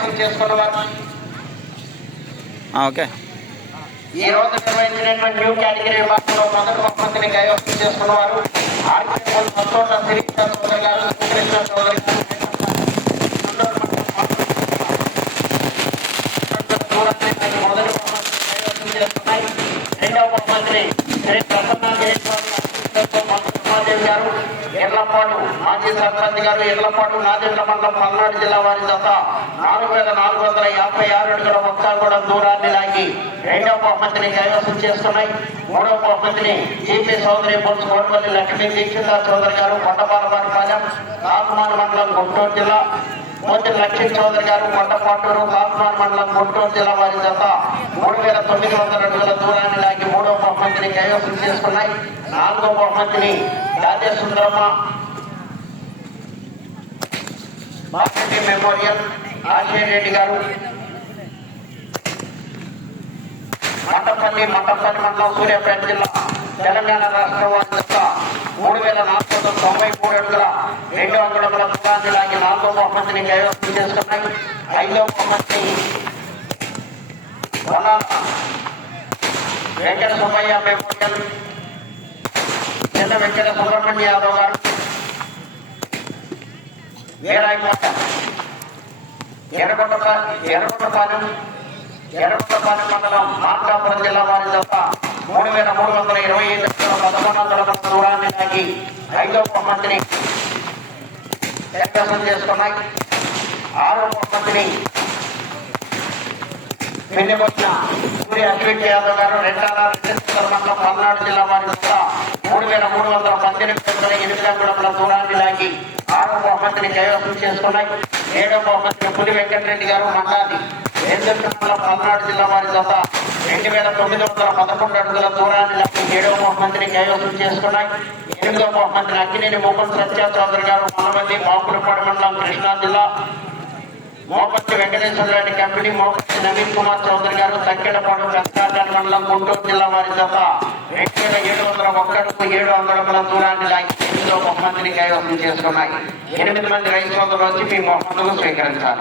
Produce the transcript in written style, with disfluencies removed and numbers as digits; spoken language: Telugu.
కైవసం చేసుకున్నవారు ఓకే. ఈ రోజు నిర్వహించినటువంటి న్యూ కేటగిరీ విభాగంలో మొదటి బహుమతిని కైవసం చేసుకున్నవారు ఆర్కే సంతోష శిరీష చౌదరి గారు, శ్రీకృష్ణ చౌదరి గారు మొదటి బహుమతిని కైవసం చేసుకున్నాయి. రెండవ బహుమతిని శ్రీ ప్రసన్నాదేవి గారు, ఎర్లపాడు మాజీ సర్పంచ్ గారు, ఎర్లపాడు నాదెండ్ల మండలం పల్నాడు జిల్లా వారి జత 4456 అడుగుల ఒక్కగూడెం దూరాన్ని లాగి రెండవ బహుమతిని కైవసం చేసుకున్నాయి. మూడవ బహుమతిని జీపీ చౌదరి బొల్స్ కోరవల్లి లక్ష్మీ దీక్షిత చౌదరి గారు, కొండపాలపాలెం కాకుమాన మండలం గుంటూరు జిల్లా, మోతి లక్ష్మీ చౌదరి గారు, కొండపాటూరు కాకుమాన మండలం గుంటూరు జిల్లా వారి జత 3900 అడుగుల దూరాన్ని లాగి మూడవ బహుమతిని కైవసం చేసుకున్నాయి. నాలుగవ బహుమతిని రాజే సుందరమ్మ బాపరెడ్డి మెమోరియల్ రాజశేఖరెడ్డి గారు, మట్టపల్లి మండలం సూర్యాపేట జిల్లా తెలంగాణ రాష్ట్రం వారి యొక్క 3493 అడుగుల 2 అంగుళముల దూరాన్ని లాగి నాలుగవ బహుమతిని కైవసం చేసుకున్నాయి. ఐదవ బహుమతిని వెంకట సుబ్బయ్య మెమోరియల్ చిన్న వెంకట సుబ్రహ్మణ్య యాదవ్ గారు, వీరాయకోట ఎర్రగొండపాలెం మండలం మార్కాపురం జిల్లా వారి తప్ప 3325 1100 దూరాన్ని లాగి ఐదవ బహుమతిని కైవసం చేసుకున్నాయి. ఆరవ బహుమతిని పెళ్లికొచ్చిన సూర్య అశ్విక్ యాదవ్ గారు, రెండాల మండలం పల్నాడు జిల్లా వారి తప్ప 3318 అంగుళముల దూరాన్ని లాగి ఆరవ బహుమతిని కైవసం చేసుకున్నాయి. ఏడవ బహుమతిని పులి వెంకటరెడ్డి గారు, మండాలి మండలం పల్నాడు జిల్లా వారి జత 2911 అడుగుల దూరాన్ని లాగి ఏడవ బహుమతిని కైవసం చేసుకున్నాయి. ఎనిమిదవ బహుమతిని అక్కినేని ముకుల్ సత్య చౌదరి గారు, మనవల్లి బాపులపాడు మండలం కృష్ణా జిల్లా, మోపత్తి వెంకటేశ్వర రెడ్డి కంపెనీ, మోపత్తి నవీన్ కుమార్ చౌదరి గారు, తక్కెడపాడు పెద్దకాటన్ మండలం గుంటూరు జిల్లా వారి జత 2701 అడుగు 7 అంగుళముల దూరాన్ని లాగి ఎనిమిదవ బహుమతిని కైవసం చేసుకున్నాయి. 8 మంది రైతు సోదరులు వచ్చి మీ బహుమతులు స్వీకరించాలి.